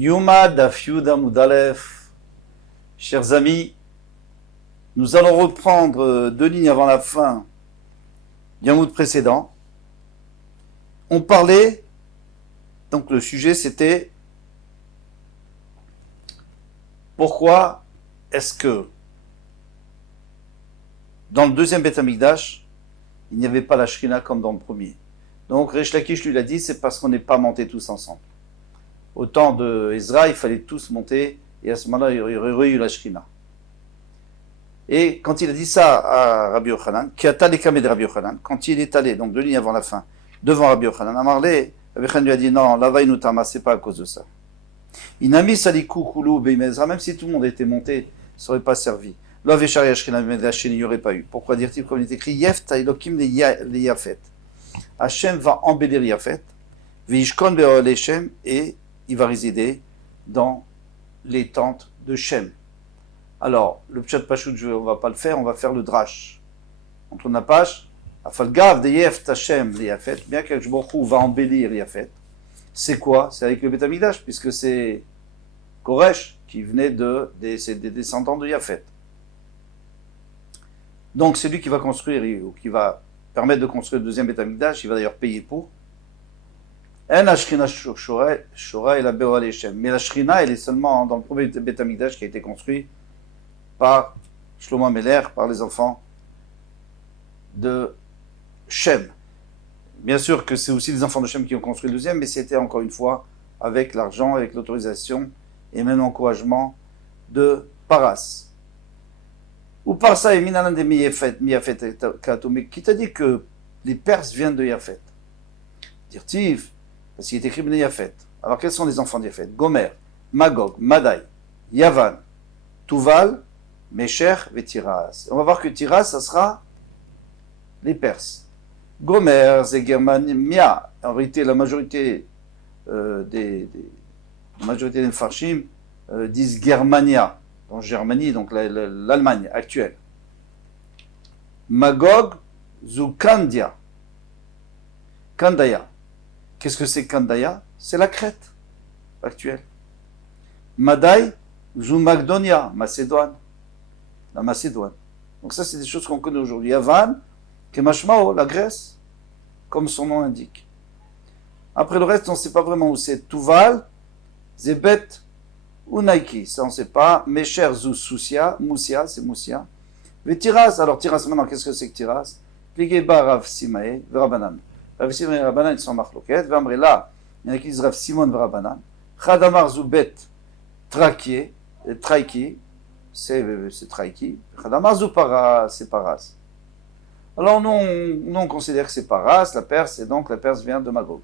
Yuma Daf Yuda Mudalef. Chers amis, nous allons reprendre 2 lignes avant la fin du Yamoud précédent. On parlait, donc le sujet c'était pourquoi est-ce que dans le deuxième Beth Amikdash, il n'y avait pas la Shrina comme dans le premier. Donc Resh Lakish lui l'a dit, c'est parce qu'on n'est pas montés tous ensemble. Au temps de Ezra, il fallait tous monter, et à ce moment-là, il y aurait eu la Shrina. Et quand il a dit ça à Rabbi Yochanan, qui a talé kamé de Rabbi Yochanan, quand il est allé, donc 2 lignes avant la fin, devant Rabbi Yochanan, Amarlé, Rabbi Yochanan lui a dit non, la vaïnoutama, c'est pas à cause de ça. Inami salikou koulou beimezra, même si tout le monde était monté, ça n'aurait pas servi. L'aveshari ashkina beimezra, il n'y aurait pas eu. Pourquoi dire-t-il, comme il est écrit, Yefta Elokim le Yafet. Hachem va embellir Yafet, Vishkon be'ol Shem, et il va résider dans les tentes de Shem. Alors, le Pshat Pachout, on ne va pas le faire, on va faire le Drash. Entre Napash, Afalgav de Yeft Hashem Yafet, bien que Jborou va embellir Yafet. C'est quoi? C'est avec le Beth Amikdash, puisque c'est Koresh qui venait des descendants de Yafet. Donc, c'est lui qui va construire, ou qui va permettre de construire le deuxième Beth Amikdash, il va d'ailleurs payer pour. En la Shrina Shora et la Be'ol Shem. Mais la Shrina, elle est seulement dans le premier Beth Amikdash qui a été construit par Shlomo Ameler, par les enfants de Shem. Bien sûr que c'est aussi les enfants de Shem qui ont construit le deuxième, mais c'était encore une fois avec l'argent, avec l'autorisation et même l'encouragement de Paras. Ou par ça, et Minalan de Miyafet Kato, mais qui t'a dit que les Perses viennent de Yafet? Dirtiv, parce qu'il est écrit Ben Yafet. Alors quels sont les enfants de Yafet? Gomer, Magog, Madai, Yavan, Tuval, Mesher et Tiras. On va voir que Tiras, ça sera les Perses. Gomer, c'est Germania. En réalité, la majorité des Farshim disent Germania, donc Germanie, donc l'Allemagne actuelle. Magog, Zukandia. Kandaya. Qu'est-ce que c'est Kandaya? C'est la Crète actuelle. Madai, Zumagdonia, Macédoine. La Macédoine. Donc ça, c'est des choses qu'on connaît aujourd'hui. Yavan, Kemashmao, la Grèce, comme son nom l'indique. Après le reste, on ne sait pas vraiment où c'est. Tuval, Zebet ou Naiki, ça on ne sait pas. Mesher, Zousousia, Moussia, c'est Moussia. Mais Tiras, alors Tiras maintenant, qu'est-ce que c'est que Tiras? Pligeba, Rav Simae, Verabanan. Rav Simae et Rabanan, ils sont marloquettes. Vambre là, il y en a qui disent Rav Simon, Verabanan. Chadamar, Zoubet, Trakié, Traiki, c'est Traiki. Chadamar, Zoupara, c'est Paras. Alors nous, on considère que c'est Paras, la Perse, et donc la Perse vient de Magog.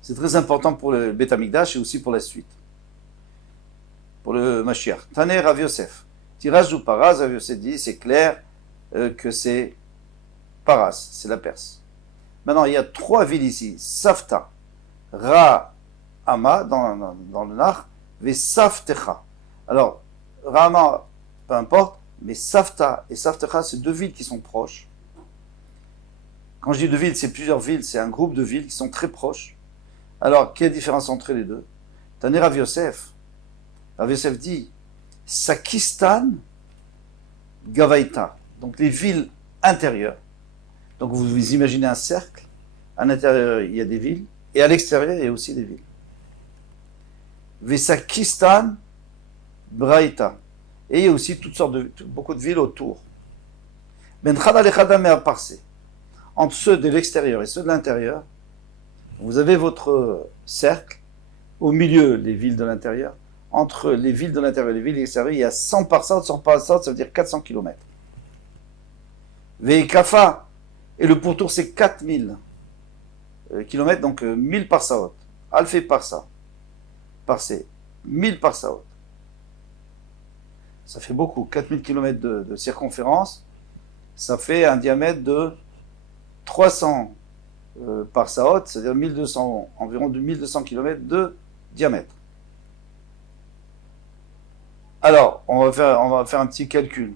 C'est très important pour le Beth Amikdash et aussi pour la suite. Pour le Mashiach. Taner Rav Yosef. Tirage ou Paras, Rav Yosef dit, c'est clair que c'est Paras, c'est la Perse. Maintenant, il y a 3 villes ici. Safta, Ra-Hama, dans le Nar, et Saftecha. Alors, Ra-Hama, peu importe, mais Safta et Saftecha, c'est 2 villes qui sont proches. Quand je dis 2 villes, c'est plusieurs villes, c'est un groupe de villes qui sont très proches. Alors, quelle est la différence entre les deux? Taner Rav Yosef. Rav Yosef dit Sakistan, Gavaïta. Donc les villes intérieures. Donc vous imaginez un cercle. À l'intérieur, il y a des villes. Et à l'extérieur, il y a aussi des villes. Vesakistan, Braïta. Et il y a aussi beaucoup de villes autour. Ben Khadal et Khadam et Aparsé. Entre ceux de l'extérieur et ceux de l'intérieur, vous avez votre cercle, au milieu les villes de l'intérieur, entre les villes de l'intérieur et les villes de l'extérieur, il y a 100 parsot, 100 parsot, ça veut dire 400 km. Veikafa, et le pourtour c'est 4000 km, donc 1000 parsot. Alfé parsa, parsé, 1000 parsot. Ça fait beaucoup, 4000 km de circonférence, ça fait un diamètre de 300 par Saot, c'est-à-dire environ 1200 km de diamètre. Alors, on va faire un petit calcul.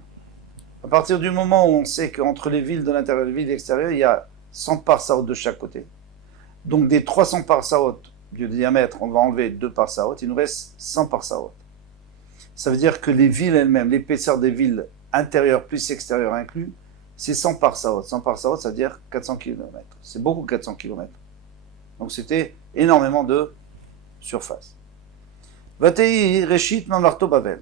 À partir du moment où on sait qu'entre les villes de l'intérieur et les villes de l'extérieur, il y a 100 par Saot de chaque côté. Donc des 300 par Saot du diamètre, on va enlever 2 parsaot, il nous reste 100 parsaot. Ça veut dire que les villes elles-mêmes, l'épaisseur des villes intérieures plus extérieures inclus, c'est 100 parsaot. 100 parsaot, ça veut dire 400 km. C'est beaucoup 400 km. Donc c'était énormément de surface. Vatei Reshit Mamlarto Bavel.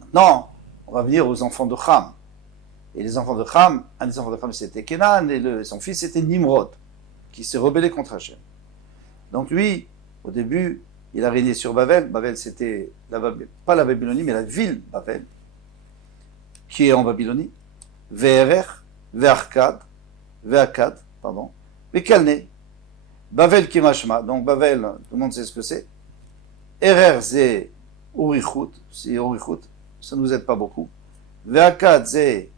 Maintenant, on va venir aux enfants de Ham. Et les enfants de Ham, un des enfants de Ham c'était Kenan, et son fils c'était Nimrod, qui s'est rebellé contre Hachem. Donc lui, au début, il a régné sur Bavel. Bavel c'était, pas la Babylonie, mais la ville Bavel, qui est en Babylonie. Ve'erer, Ve'arkad, pardon, Ve'kalné. Bavel qui machma, donc Bavel, tout le monde sait ce que c'est. Erer, c'est Urichut, ça ne nous aide pas beaucoup. Ve'akad, c'est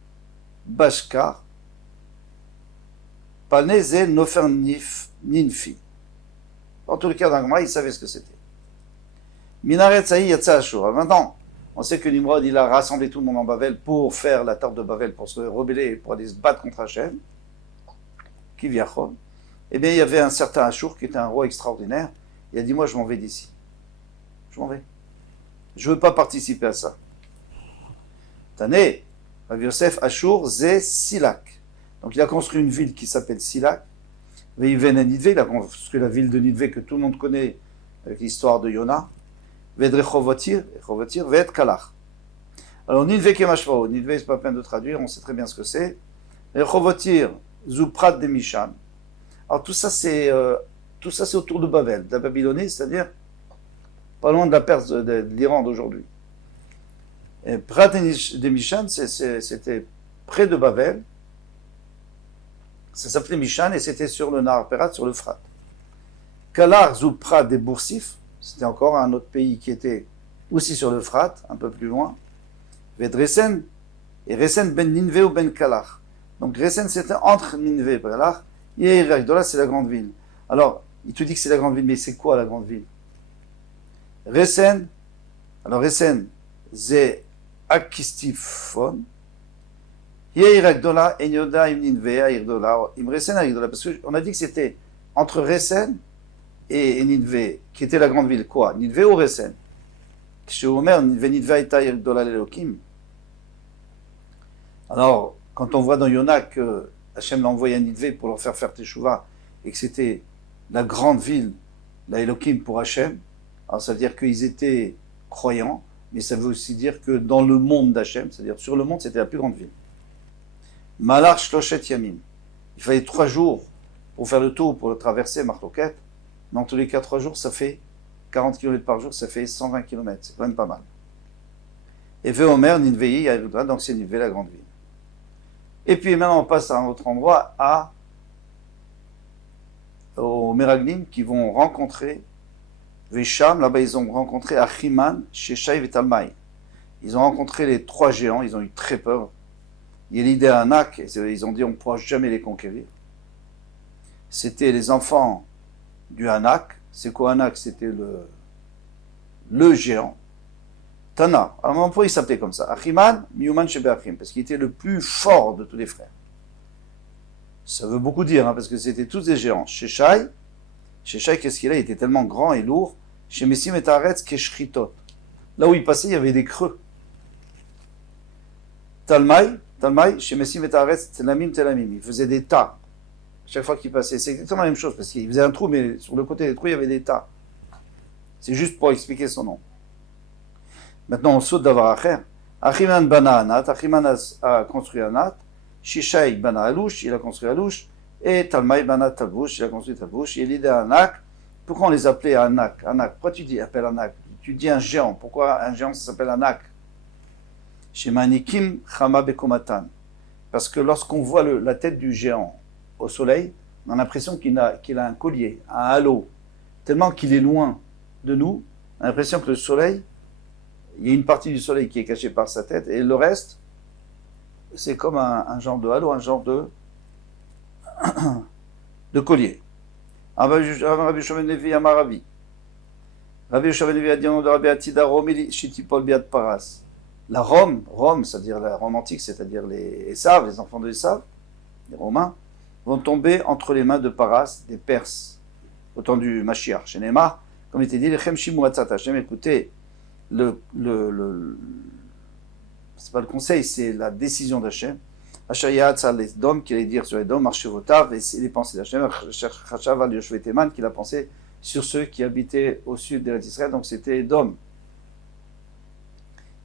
Bashkar. Palné, c'est Nofernif, Ninfi. En tous les cas, dans Gomorrah, il savait ce que c'était. Minaret Saï Yatsa Ashur. Maintenant, on sait que Nimrod, il a rassemblé tout le monde en Bavel pour faire la table de Bavel, pour se rebeller, pour aller se battre contre Hachem. Kivyachon. Eh bien, il y avait un certain Ashur qui était un roi extraordinaire. Il a dit, moi, je m'en vais d'ici. Je m'en vais. Je ne veux pas participer à ça. Tané, Rav Yosef, Ashur, Zé, Silak. Donc, il a construit une ville qui s'appelle Silak. Il a construit la ville de Nidvé que tout le monde connaît avec l'histoire de Yona. Vedrechovotir, Ved Kalach. Alors, Nidvé Kemashvao, Nidvé, c'est pas peine de traduire, on sait très bien ce que c'est. Rechovotir, Zuprat de Mishan. Alors, tout ça, c'est autour de Babel, de la Babylonie, c'est-à-dire pas loin de la Perse, de l'Iran d'aujourd'hui. Et Prat de Mishan, c'était près de Babel. Ça s'appelait Mishan et c'était sur le Nahar Perat, sur le Frat. Kalar Zuprat des Boursif, c'était encore un autre pays qui était aussi sur le Frat, un peu plus loin. Vedresen, et Resen ben Ninvé ou ben Kalar. Donc Resen c'était entre Ninvé et Kalar. Et Iraq, c'est la grande ville. Alors, il te dit que c'est la grande ville, mais c'est quoi la grande ville? Resen, alors Resen, c'est Akistifon. Parce qu'on a dit que c'était entre Resen et Nidvé, qui était la grande ville. Quoi? Nidvé ou Resen? Alors, quand on voit dans Yona que Hachem l'a envoyé à Nidvé pour leur faire Teshuvah, et que c'était la grande ville, la Elohim pour Hachem, alors ça veut dire qu'ils étaient croyants, mais ça veut aussi dire que dans le monde d'Hachem, c'est-à-dire sur le monde, c'était la plus grande ville. Malar Shloshet Yamim. Il fallait 3 jours pour faire le tour, pour le traverser, Marloquet. Dans tous les cas, 3 jours, ça fait 40 km par jour, ça fait 120 km. C'est quand même pas mal. Et Veomer, Ninvei, donc c'est Ninvé, la grande ville. Et puis maintenant, on passe à un autre endroit, aux Meraglim, qui vont rencontrer Vesham. Là-bas, ils ont rencontré Achiman, Sheshai et Talmai. Ils ont rencontré les 3 géants, ils ont eu très peur. Yélidé et Anak, ils ont dit on ne pourra jamais les conquérir. C'était les enfants du Anak. C'est quoi Anak? C'était le géant. Tana. À un moment, pourquoi il s'appelait comme ça? Achiman, Miuman Shebe Achim, parce qu'il était le plus fort de tous les frères. Ça veut beaucoup dire, parce que c'était tous des géants. Sheshai, qu'est-ce qu'il a? Il était tellement grand et lourd. Chez Messim et Taretz, Keshritot. Là où il passait, il y avait des creux. Talmai, chez Messim et Taretz, Telamim. Il faisait des tas. Chaque fois qu'il passait, c'est exactement la même chose, parce qu'il faisait un trou, mais sur le côté des trous, il y avait des tas. C'est juste pour expliquer son nom. Maintenant, on saute d'avoir Acher. Achiman bana Anat. Achiman a construit Anat. Shishai bana Alouch, il a construit Alouch. Et Talmai bana Talbouch, il a construit Talbouch. Et l'idée Anak. Pourquoi on les appelait Anak? Pourquoi tu appelles Anak? Tu dis un géant. Pourquoi un géant ça s'appelle Anak? Shemanikim Chama Bekomatan. Parce que lorsqu'on voit la tête du géant au soleil, on a l'impression qu'il a un collier, un halo. Tellement qu'il est loin de nous, on a l'impression que le soleil, il y a une partie du soleil qui est cachée par sa tête, et le reste, c'est comme un genre de halo, un genre de collier. Rabbi Yoshav Nevi Amaravi. Rabbi Yoshav Nevi a dit au nom de Rabbi Atida Romili Shitipol Biat Paras. La Rome, c'est-à-dire la Rome antique, c'est-à-dire les Esav, les enfants de Esav, les Romains, vont tomber entre les mains de Paras, des Perses. au temps du Mashiach, chez Neymar, comme il était dit, Lechem Shimu Atzat Hashem, écoutez, c'est pas le conseil, c'est la décision d'Hachem. Asher Ya'atzal les Dom, qu'il allait dire sur les Dom, Marchevotav, et c'est les pensées d'Hachem, Chachav al Yoshvet Teman, qu'il a pensé sur ceux qui habitaient au sud d'Eretz Israël, donc c'était Dom.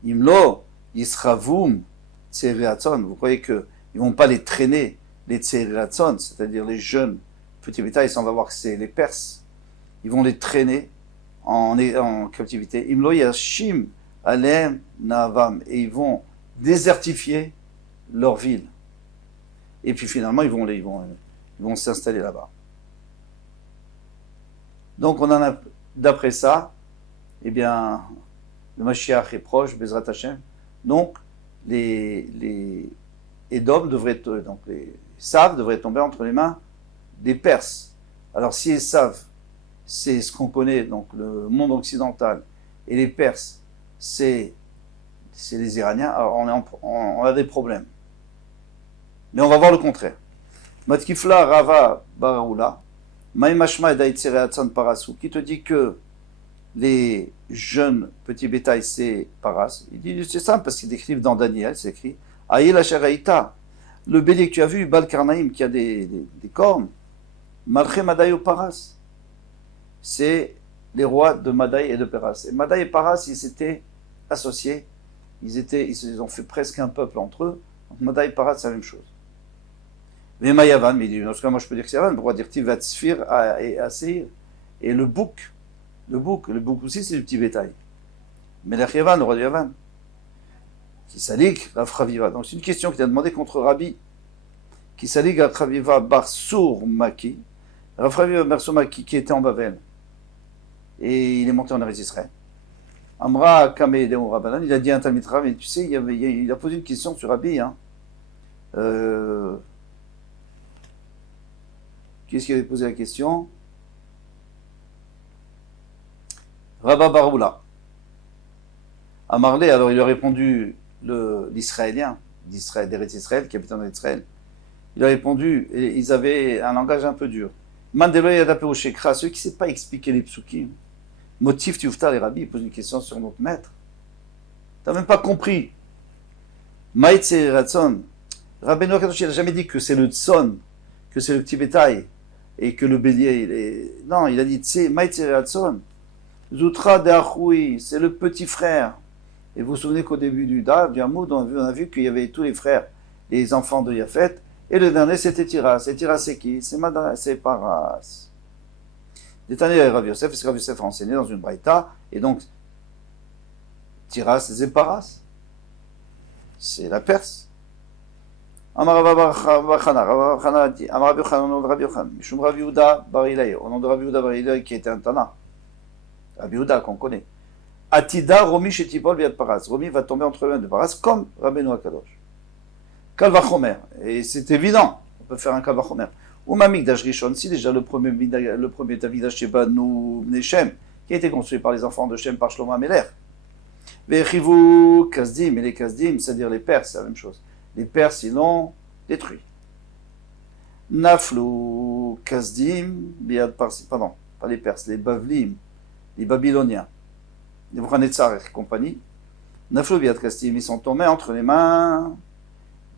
Imlo, Yisravum, Tsereatzon, vous croyez qu'ils ne vont pas les traîner, les Tsereatzon, c'est-à-dire les jeunes petits bétails, on va voir que c'est les Perses, ils vont les traîner en captivité. Imlo Yashim Alem Navam, et ils vont désertifier leur ville. Et puis finalement, ils vont s'installer là-bas. Donc on en a, d'après ça, eh bien, le Mashiach est proche, Bezrat Hashem. Donc les Édom devraient, donc les Sav devraient tomber entre les mains des Perses. Alors si les Sav, c'est ce qu'on connaît, donc le monde occidental, et les Perses, c'est les Iraniens, alors on a des problèmes. Mais on va voir le contraire. Matkifla Rava Baraoula, Maïmashma et Daïtsere Hatsan Parasou, qui te dit que les jeunes petits bétails, c'est Paras. Il dit, c'est simple, parce qu'ils décrivent dans Daniel, c'est écrit, Aïl Asheraïta, le bélier que tu as vu, Bal Karnaïm, qui a des cornes, Malché Madaï ou Paras. C'est les rois de Madaï et de Paras. Et Madaï et Paras, ils s'étaient associés, ils ont fait presque un peuple entre eux. Donc Madaï et Paras, c'est la même chose. Mais Mayavan, mais il dit, dans ce cas, moi je peux dire que c'est Yavan, pourquoi dire Tivat Sfir et Asir. Et le bouc aussi, c'est du petit bétail. Mais Yavan, le roi de Yavan, qui salik Rav Chaviva. Donc c'est une question qui t'a demandé contre Rabbi, qui salik Rav Chaviva bar Sour Maki, Rav Chaviva bar Sour Maki, qui était en Babel. Et il est monté en Eretz Israël. Amra Kame Demo Rabbanan, il a dit un Talmitra, mais tu sais, il a posé une question sur Rabbi. Hein. Qu'est-ce qui avait posé la question? Rabba Baroula. Amarlé, alors il a répondu l'Israélien, d'Eretz Israël, qui habitait en Israël. Il a répondu, et ils avaient un langage un peu dur. Mandelo Yadapé Shekra, ceux qui ne savent pas expliquer les psukim. Motif Tuftar les rabbis, il pose une question sur notre maître. Tu n'as même pas compris. Maïtse Ratson. Rabbeinu Akadosh, il n'a jamais dit que c'est le tson, que c'est le petit bétail, et que le bélier, non, il a dit, c'est Maïtse Ratson. Zoutra de Achoui, c'est le petit frère. Et vous vous souvenez qu'au début du Hamoud, on a vu qu'il y avait tous les frères, les enfants de Yafet, et le dernier c'était Tiras. Et Tiras c'est qui? C'est Paras. Détané Rav Yosef, et Rav Yosef a enseigné dans une braïta, et donc Tiras c'est Paras. C'est la Perse. Amar Rabbi dit, Amar Rabbi Yochanan, au nom de Rabbi Yochanan, Mishum Rabbi Yehuda Bar Ilai, au nom de Rabbi Yehuda Bar Ilai, qui était un Tana. Rabbi Yehuda qu'on connaît. Atida Romi Shetipol Biad Paras. Romi va tomber entre les mains de Paras comme Rabbeinu Akadosh. Kalvachomer. Et c'est évident. On peut faire un Kalvachomer. Ou Mamikdash Rishon, si déjà le premier Mikdash Shebanu Neshem, qui a été construit par les enfants de Shem par Shlomo Ameler. Vechivu Kazdim, et les Kazdim, c'est-à-dire les Perses, c'est la même chose. Les Perses, ils l'ont détruit. Naflu Kazdim Biad Parsi, pardon, pas les Perses, les Bavlim, les Babyloniens, les Nebuchadnezzar et compagnie, Naflu Biad Kasdim, ils sont tombés entre les mains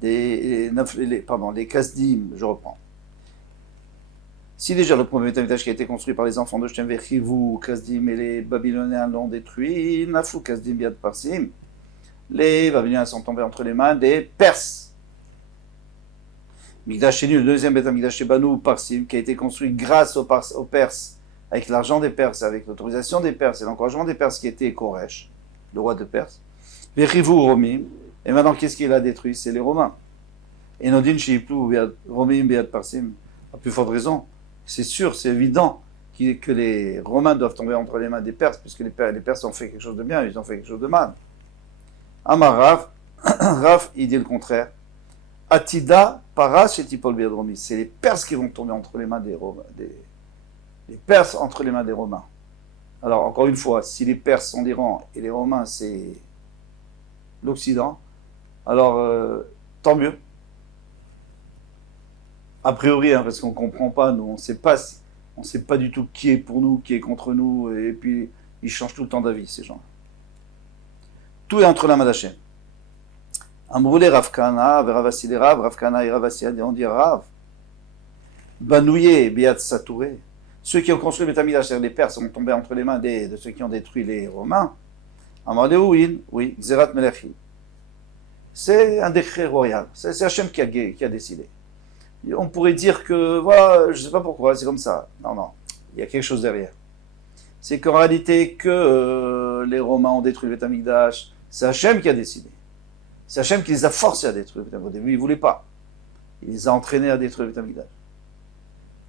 les Kasdim, je reprends. Si déjà le premier Betamikdash qui a été construit par les enfants de Shem, Vechivu Kasdim, et les Babyloniens l'ont détruit, Naflu Kasdim Biad Parsim, les Babyloniens sont tombés entre les mains des Perses. Mikdash Sheni, le deuxième Betamikdash Banu Parsim, qui a été construit grâce aux Perses, avec l'argent des Perses, avec l'autorisation des Perses et l'encouragement des Perses qui était Koresh, le roi de Perse. Vechivu Romim, et maintenant qu'est-ce qu'il a détruit? C'est les Romains. Et Nodin Sheiplu Romim Biad Parsim, à plus forte raison, c'est sûr, c'est évident que les Romains doivent tomber entre les mains des Perses, puisque les Perses ont fait quelque chose de bien, ils ont fait quelque chose de mal. Amar Rav, il dit le contraire. Atida Paras Shetipol Biad Romi, c'est les Perses qui vont tomber entre les mains des Romains. Les Perses entre les mains des Romains. Alors, encore une fois, si les Perses sont l'Iran et les Romains, c'est l'Occident, alors tant mieux. A priori, hein, parce qu'on ne comprend pas, nous, on ne sait pas On ne sait pas du tout qui est pour nous, qui est contre nous, et puis ils changent tout le temps d'avis, ces gens-là. Tout est entre la main d'Hachem. Amroulé Rav Kana, Ravassi les Rav, Rav Kana et Ravassi on dit Rav. Banouye, Biat Satouré. Ceux qui ont construit le Beth Amikdash, c'est-à-dire les Perses, sont tombés entre les mains de ceux qui ont détruit les Romains. Amadé oui, Xerat Melechi. C'est un décret royal. C'est Hachem qui a décidé. On pourrait dire que, voilà, je ne sais pas pourquoi, c'est comme ça. Non, il y a quelque chose derrière. C'est qu'en réalité, que les Romains ont détruit le Beth Amikdash, c'est Hachem qui a décidé. C'est Hachem qui les a forcés à détruire le Beth Amikdash. Au début, ils ne voulaient pas. Il les a entraînés à détruire le Beth Amikdash.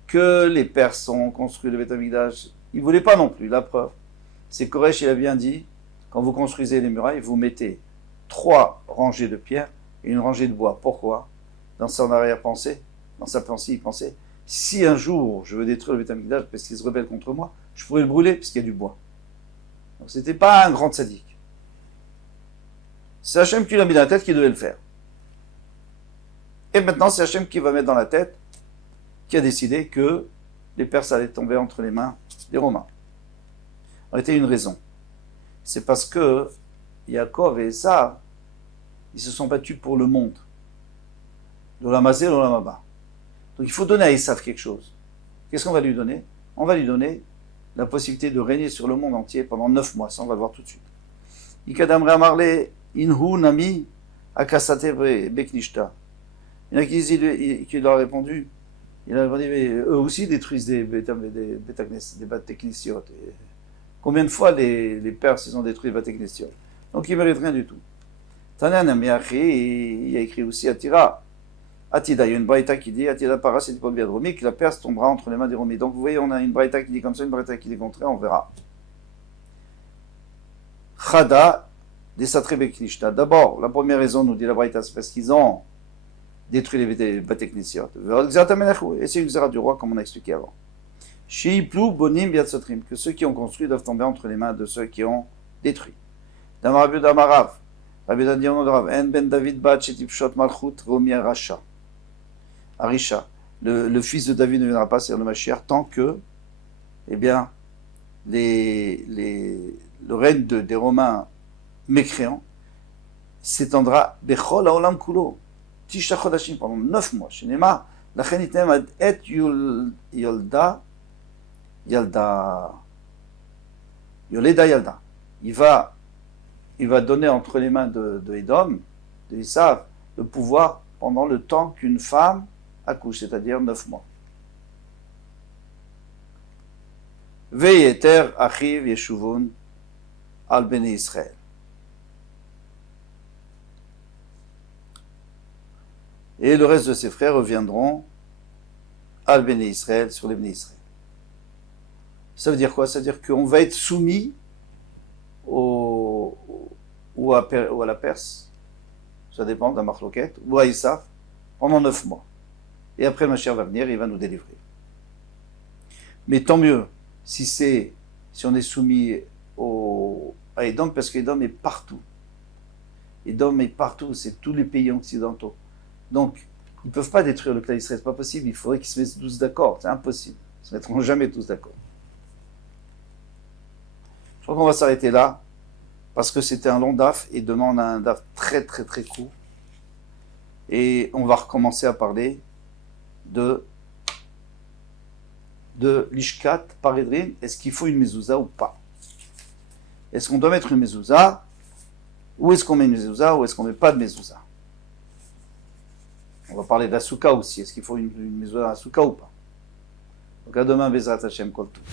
Que les Perses ont construit le Beth Amikdash, ils ne voulaient pas non plus. La preuve, c'est Koresh, il a bien dit, quand vous construisez les murailles, vous mettez 3 rangées de pierres et une rangée de bois. Pourquoi? Dans son arrière-pensée, dans sa pensée, il pensait, si un jour je veux détruire le Beth Amikdash parce qu'il se rebelle contre moi, je pourrais le brûler puisqu'il y a du bois. Donc c'était pas un grand sadique. C'est Hachem qui l'a mis dans la tête qui devait le faire. Et maintenant, c'est Hachem qui va mettre dans la tête, qui a décidé que les Perses allaient tomber entre les mains des Romains. En réalité, une raison. C'est parce que Yaakov et Esav, ils se sont battus pour le monde. L'Olam Hazé, l'Olam Haba. Donc il faut donner à Esav quelque chose. Qu'est-ce qu'on va lui donner? On va lui donner la possibilité de régner sur le monde entier pendant 9 mois. Ça, on va le voir tout de suite. Ikadam Ramarle, Inhu Nami, Akasate Beknishta. Il y en a qui leur a répondu. Il a répondu, mais eux aussi détruisent des Bateknisiot. Combien de fois les Perses ils ont détruit les Bateknisiot? Donc ils ne méritent rien du tout. Tanan Amiachi, il a écrit aussi Atira. Atida, il y a une braïta qui dit Atida para c'est pas bien de Romi, que la Perse tombera entre les mains des Romis. Donc vous voyez, on a une braïta qui dit comme ça, une braïta qui dit contraire, on verra. Chada, des Satré Beknishta. D'abord, la première raison, nous dit la braïta, c'est parce qu'ils ont détruit les Bateknisiot. Et c'est une xéra du roi, comme on a expliqué avant. Shiiplu bonim biatsotrim, que ceux qui ont construit doivent tomber entre les mains de ceux qui ont détruit. Damarabu Damarav, Rabbi dit au nom de Rav, En ben David bat shetipshot malchut romi arasha. Arisha, le fils de David ne viendra pas, c'est-à-dire le Mashiach, tant que, eh bien, le règne des Romains mécréants s'étendra bechol haolam kulo, tisha chodashim, pendant 9 mois. Shenema, lachen item ad et yoleda yoleda. Il va donner entre les mains de Edom, de Esav, le pouvoir pendant le temps qu'une femme accouche, c'est-à-dire 9 mois. Veyeter achiv yeshuvun al bnei Israël. Et le reste de ses frères reviendront al bnei Israël, sur les bnei Israël. Ça veut dire quoi? Ça veut dire qu'on va être soumis ou à la Perse, ça dépend de la Marloquette, ou à Esav, pendant 9 mois. Et après, le Mashiach va venir et il va nous délivrer. Mais tant mieux si on est soumis à Edom, parce qu'Edom est partout. Edom est partout, c'est tous les pays occidentaux. Donc, ils ne peuvent pas détruire le clan d'Israël, c'est pas possible, il faudrait qu'ils se mettent tous d'accord, c'est impossible. Ils ne se mettront jamais tous d'accord. Je crois qu'on va s'arrêter là, parce que c'était un long daf, et demain on a un daf très très très court. Et on va recommencer à parler de l'ishkat paredrin. Est-ce qu'il faut une mezouza ou pas? Est-ce qu'on doit mettre une mezouza? Ou est-ce qu'on met une mezouza? Ou est-ce qu'on ne met pas de mezouza? On va parler de la souka aussi. Est-ce qu'il faut une mezouza à la souka ou pas? Donc à demain, Bezrat Hashem Kol Tov.